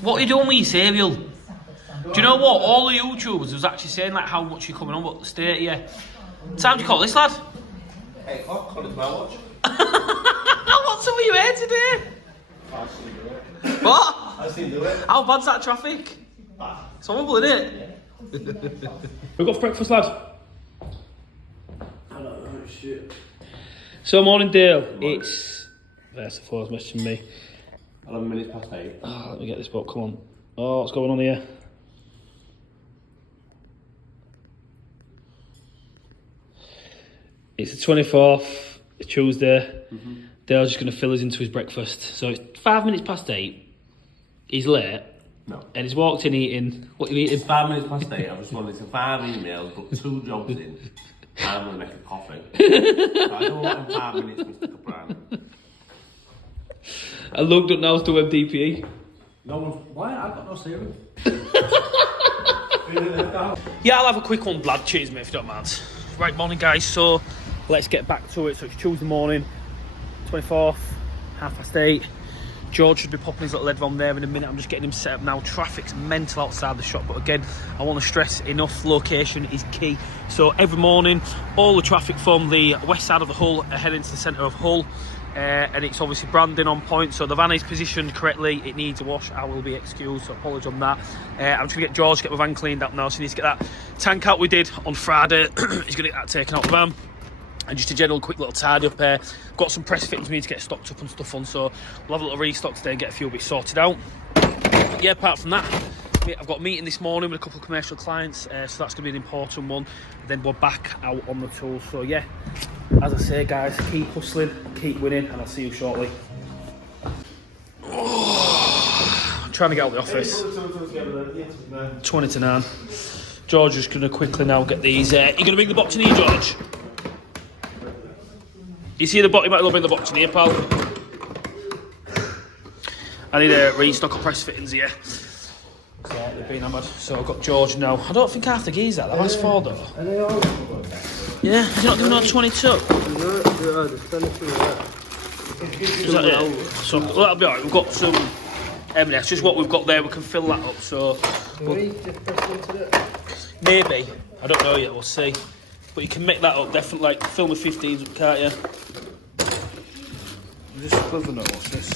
What are you doing with your cereal? Do you know what? All the YouTubers was actually saying like how much you're coming on, but stay here. What time do you call this, lad? 8 o'clock, according to my watch. What's up with your hair today? I've seen do it. What? I've seen do it. How bad's that traffic? Bad. It's horrible, isn't it? We've got breakfast, lad. I don't know, shit. So, morning, Dale. It's... There's the floor's messaging me. 11 minutes past 8. Oh, let me get this book, come on. Oh, what's going on here? It's the 24th, it's Tuesday. Dale's just going to fill us into his breakfast. So it's 5 minutes past 8. He's late. No. And he's walked in eating. What are you eating? 5 minutes past 8. I've responded to 5 emails, got 2 jobs in. I'm going to make a coffee. I don't want in 5 minutes, Mr. Capran. I looked up now to MDPE. No one. Why? I've got no cereal. Yeah, I'll have a quick one, lad. Cheers, mate, if you don't mind. Right, morning, guys. So let's get back to it. So it's Tuesday morning, 24th, 8:30. George should be popping his little head on there in a minute. I'm just getting him set up now. Traffic's mental outside the shop, but again, I want to stress enough location is key. So every morning, all the traffic from the west side of the Hull are heading to the centre of Hull. And it's obviously branding on point, so the van is positioned correctly. It needs a wash. I will be excused, so apologies on that. I'm just going to get George, get my van cleaned up now, so he needs to get that tank out we did on Friday. He's going to get that taken out the van. And just a general quick little tidy up here. Got some press fittings we need to get stocked up and stuff on, so we'll have a little restock today and get a few bits sorted out. But yeah, apart from that, I've got a meeting this morning with a couple of commercial clients, so that's going to be an important one. Then we're back out on the tools. So yeah, as I say, guys, keep hustling, keep winning, and I'll see you shortly. I'm trying to get out of the office. 20 to 9. George is going to quickly now get these. You're going to bring the box in here, George? You see the box? You might as well bring the box in here, pal. I need a restock of press fittings here. So they've been hammered. So I've got George now. I don't think I have to geese that. That one's 4 though. Yeah, is he not doing on 22? No, there's 22 there. Is that it? So well, that'll be alright. We've got some M&S. Just what we've got there, we can fill that up. So maybe. I don't know yet. We'll see. But you can make that up. Definitely, like fill with 15s up, can't you? Just clever note. What's this?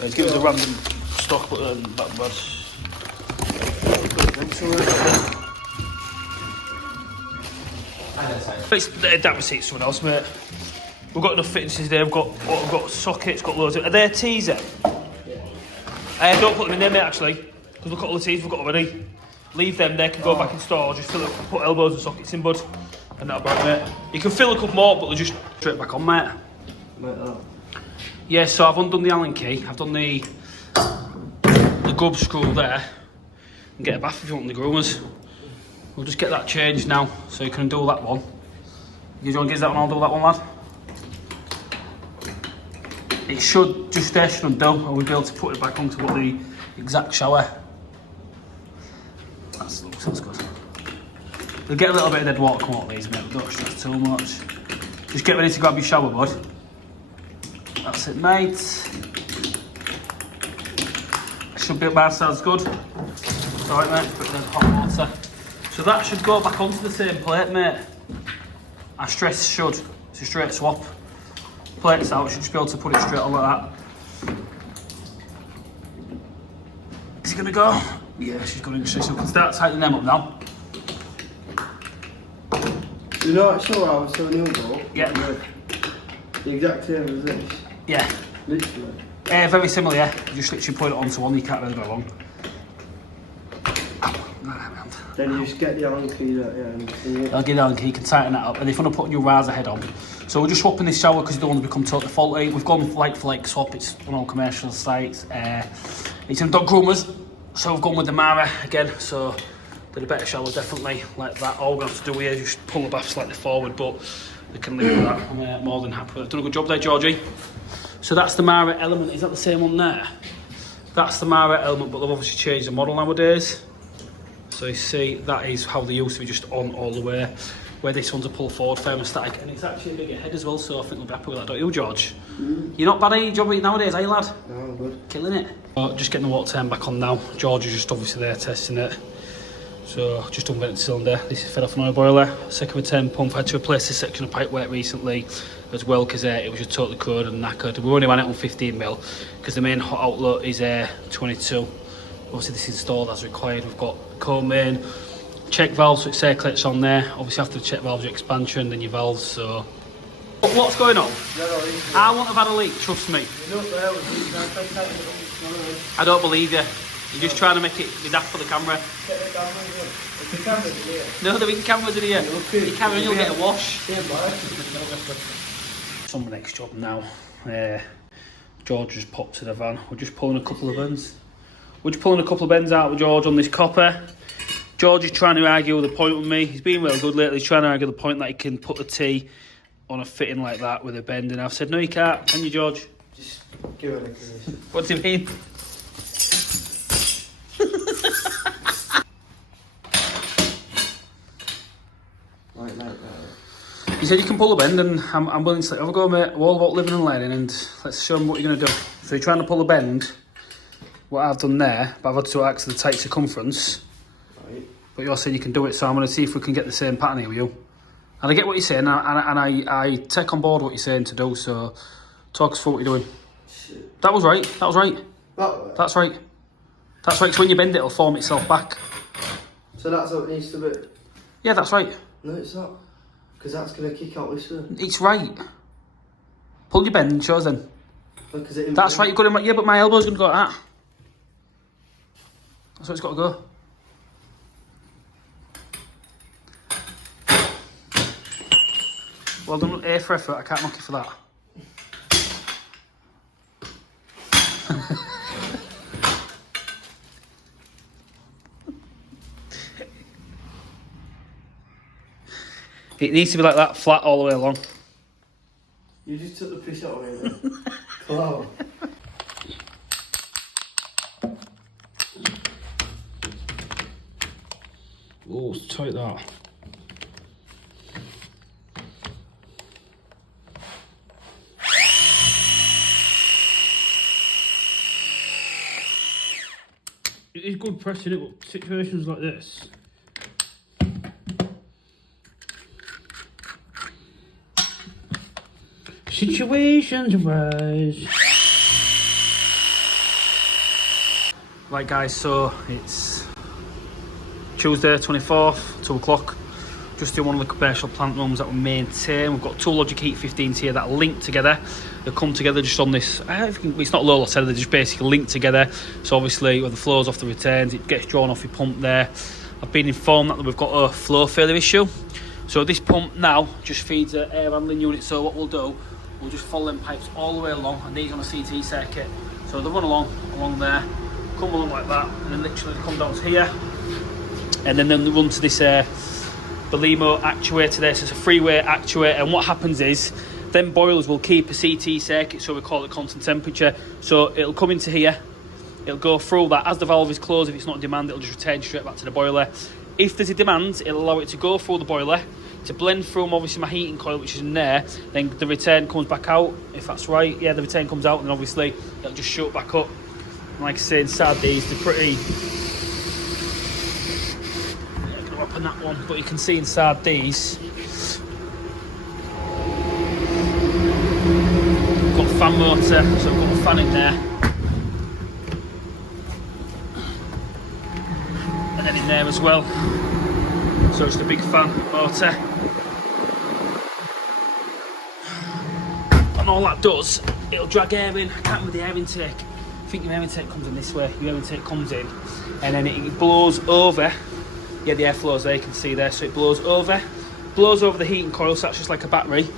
Let's give us a random stock, but that bad. That was it, someone else, mate. We've got enough fittings there. We've got sockets, got loads of. Are there tees then? Yeah. Don't put them in there, mate. Actually, because look at all the tees we've got already. Leave them. They can go back in store. Just fill it. Put elbows and sockets in, bud, and that'll be right, mate. You can fill a couple more, but they'll just straight back on, mate. Yeah. So I've undone the Allen key. I've done the gub screw there. And get a bath if you want the groomers. We'll just get that changed now, so you can do that one. You want to give that one? I'll do that one, lad. It should just stay shouldn't do, and we'll be able to put it back onto what the exact shower. That's good. You'll get a little bit of dead water come out of these, mate. Don't stress too much. Just get ready to grab your shower, bud. That's it, mate. Should be about sounds good. Alright, mate. Put it in hot water. So that should go back onto the same plate, mate. I stress should. It's a straight swap. Plate's out, should just be able to put it straight on like that. Is it gonna go? Yeah, she's going in straight, so we can start tightening them up now. You know that show I was so new ago? Yeah. The exact same as this? Yeah. Literally? Very similar, yeah. You just literally put it onto one, you can't really go wrong. Then you just get the Allen key at the end. I'll get the Allen key, you can tighten that up, and if you want to put a new riser head on. So we're just swapping this shower because the one's become totally faulty. We've gone like for like swap, it's on all commercial sites. It's in dog groomers, so we've gone with the Mara again, so they're a better shower definitely, like that. All we're going to have to do here is just pull the bath slightly forward, but they can live with that. I'm more than happy with it. Done a good job there, Georgie. So that's the Mara Element, is that the same one there? That's the Mara Element, but they've obviously changed the model nowadays. So you see, that is how they used to be, just on all the way. where this one's a pull forward thermostatic, and it's actually a bigger head as well, so I think we'll be happy with that, don't you, George? You're not bad at your job nowadays, are you, lad? No, I'm good. Killing it. Just getting the water turn back on now. George is just obviously there testing it. So just unvented cylinder. This is fed off an oil boiler. Second return pump. I had to replace this section of pipework recently as well because it was just totally corroded and knackered. We only ran it on 15mm because the main hot outlet is 22. Obviously this is installed as required. We've got co-main, check valves, so it circulates on there. Obviously after the check valves, your expansion, then your valves. So what's going on? I won't have had a leak, trust me. I don't believe you. You're just trying to make it be daft for the camera. No, the big cameras in here. You carry on, you'll get a wash. It's on the next job now. George just popped to the van. We're just pulling a couple of ends. We're just pulling a couple of ends out with George on this copper. George is trying to argue the point with me. He's been real good lately. He's trying to argue the point that he can put the T on a fitting like that with a bend. And I've said, no, you can't. Can you, George? Just give it a position. What do you mean? Like that. He said you can pull a bend, and I'm willing to let have a go, mate. We're all about living and learning, and let's show him what you're going to do. So you're trying to pull a bend, what I've done there, but I've had to axe the tight circumference. Right. But you're saying you can do it, so I'm going to see if we can get the same pattern here with you. And I get what you're saying, and I take on board what you're saying to do, so talk us through what you're doing. Shit. That was right, that was right. That way. That's right. That's right, so when you bend it, it'll form itself back. So that's what it needs to be. Yeah, that's right. No, it's not. Because that's going to kick out this way. It's right. Pull your bend and show us then. Because it That's right, you've got to, yeah, but my elbow's going to go like that. That's what it's got to go. Well done, A for effort, I can't knock you for that. It needs to be like that, flat all the way along. You just took the piss out of me then. Wow. Oh, it's tight that. It is good pressing it, but situations like this. Situations arise. Right guys, so it's Tuesday 24th, 2 o'clock. Just in one of the commercial plant rooms that we maintain. We've got two Logic Heat 15s here that are linked together. They come together just on this, I think it's not low loss header, they're just basically linked together. So obviously when the flow's off the returns, it gets drawn off your pump there. I've been informed that we've got a flow failure issue. So this pump now just feeds an air handling unit. So what we'll do, we'll just follow them pipes all the way along, and these on a CT circuit. So they run along there, come along like that, and then literally come down to here, and then they run to this Belimo actuator there. So it's a three-way actuator, and what happens is, them boilers will keep a CT circuit, so we call it constant temperature. So it'll come into here, it'll go through that. As the valve is closed, if it's not in demand, it'll just return straight back to the boiler. If there's a demand, it'll allow it to go through the boiler, to blend through obviously my heating coil, which is in there, then the return comes back out, if that's right. Yeah, the return comes out, and obviously it'll just shoot back up. And like I say, inside these, they're pretty... I'm not going to open that one, but you can see inside these, we've got a fan motor, so we've got a fan in there. And then in there as well. So it's the big fan motor. And all that does, it'll drag air in. I can't remember the air intake. I think your air intake comes in this way. Your air intake comes in, and then it blows over. Yeah, the air flows there, you can see there. So it blows over the heating coil, so that's just like a battery.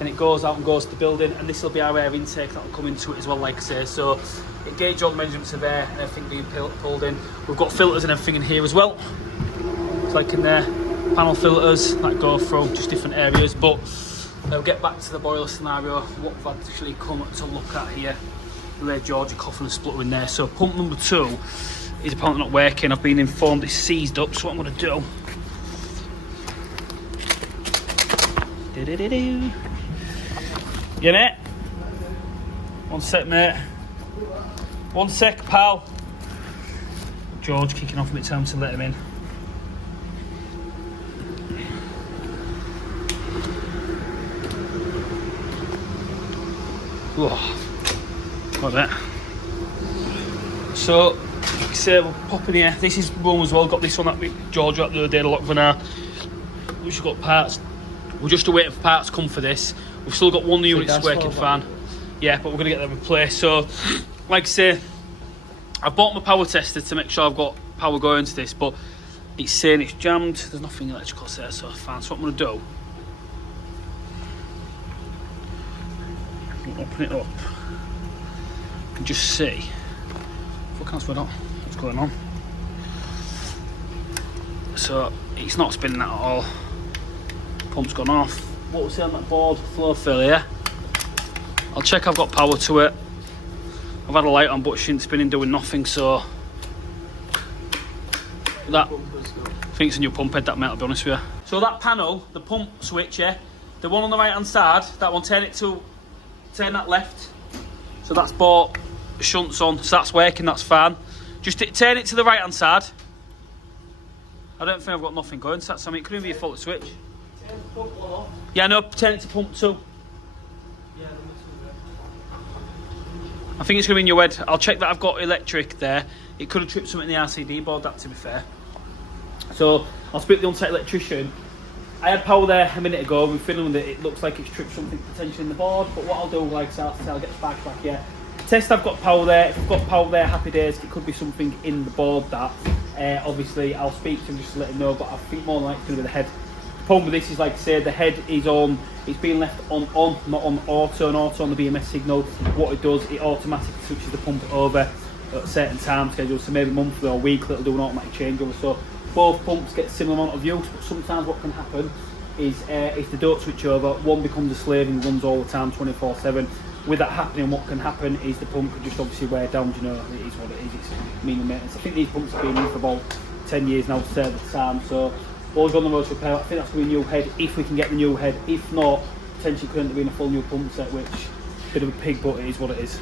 And it goes out and goes to the building, and this will be our air intake that will come into it as well, like I say. So it gauges all the measurements of air and everything being pulled in. We've got filters and everything in here as well. It's like in there, panel filters that go through just different areas. But we'll get back to the boiler scenario, what we've actually come to look at here. Where George are coughing and spluttering there. So pump number 2 is apparently not working. I've been informed it's seized up, so what I'm going to do, Do-do-do-do. You mate? One sec, mate. One sec, pal. George kicking off a bit, time to let him in. Whoa. Got that. So, like I say, we'll pop in here. This is one as well. Got this one that we George got the other day, the lock van. We've just got parts. We're just waiting for parts to come for this. We've still got one unit working fan. Yeah, but we're going to get them replaced. So, like I say, I bought my power tester to make sure I've got power going to this, but it's saying it's jammed. There's nothing electrical there, so fine. So what I'm going to do, I'm going to open it up. You can just see. What's going on? So it's not spinning that at all. Pump's gone off. What was it on that board? Flow failure. I'll check I've got power to it. I've had a light on, but she ain't spinning, doing nothing. So that, I think it's a new pump head, that mate, I'll be honest with you. So that panel, the pump switch, yeah, the one on the right hand side, that one, turn that left. So that's bought shunts on, so that's working, that's fine. Just turn it to the right hand side. I don't think I've got nothing going, so that's, I mean, it could even be a faulty switch. Turn pump 1 off. Yeah, no, turn it to pump 2. Yeah, number 2 there. I think it's going to be in your head. I'll check that I've got electric there. It could have tripped something in the RCD board, that, to be fair. So I'll speak to the on-site electrician. I had power there a minute ago. We're fiddling with it. It looks like it's tripped something potentially in the board. But what I'll do, like I said, I'll get the sparks back here. Test I've got power there. If I've got power there, happy days. It could be something in the board that. Obviously, I'll speak to him just to let him know. But I think more than likely it's going to be the head. The problem with this is, like I said, the head is on. It's being left on, not on auto. And auto on the BMS signal. What it does, it automatically switches the pump over at certain time schedules. So maybe monthly or weekly, it'll do an automatic changeover. So both pumps get similar amount of use. But sometimes what can happen is if they don't switch over, one becomes a slave and runs all the time, 24/7. With that happening, what can happen is the pump could just obviously wear down. You know, it is what it is. It's meaning maintenance. I think these pumps have been in for about 10 years now to serve the time. So always on the road to repair. I think that's going to be a new head if we can get the new head. If not, potentially could end up being a full new pump set, which bit of a pig, but it is what it is.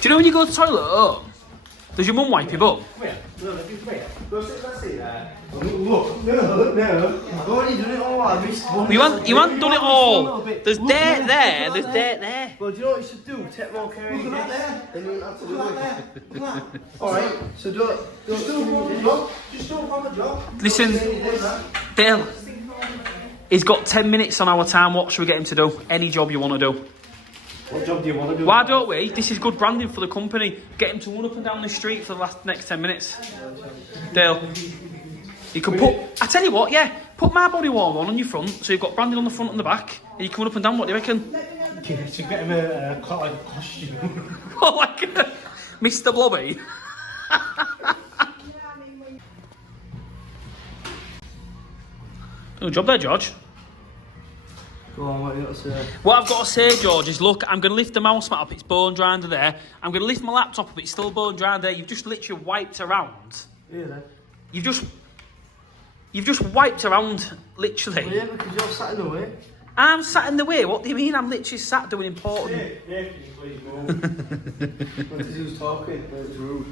Do you know when you go to the toilet at home, does your mum wipe your bum? Come here. No, come here. Go sit there. Look, no. I've already done it all. I missed one. You haven't done it all. There's dirt there. There's dirt there. Well, do you know what you should do? Take more care of Look at this. that Then you won't have to do it. Look at that. Alright, so don't Just do one job. Just do one job. Listen, Dale, he's got 10 minutes on our time. What should we get him to do? Any job you want to do. What job do you want to do? Why don't we? This is good branding for the company. Get him to run up and down the street for the next 10 minutes. Dale, you can put... I tell you what, yeah. Put my body warm on your front, so you've got branding on the front and the back. And you can run up and down. What do you reckon? Yeah, to get him a costume. Oh, like Mr. Blobby. Good job there, George. Go on, what have you got to say? What I've got to say, George, is look, I'm going to lift the mouse mat up, it's bone dry under there. I'm going to lift my laptop up, it's still bone dry there. You've just literally wiped around. Yeah, then. You've just wiped around, literally. Well, yeah, because you're sat in the way. I'm sat in the way. What do you mean? I'm literally sat doing important. Yeah, can you please move? Because he was talking, but it was rude.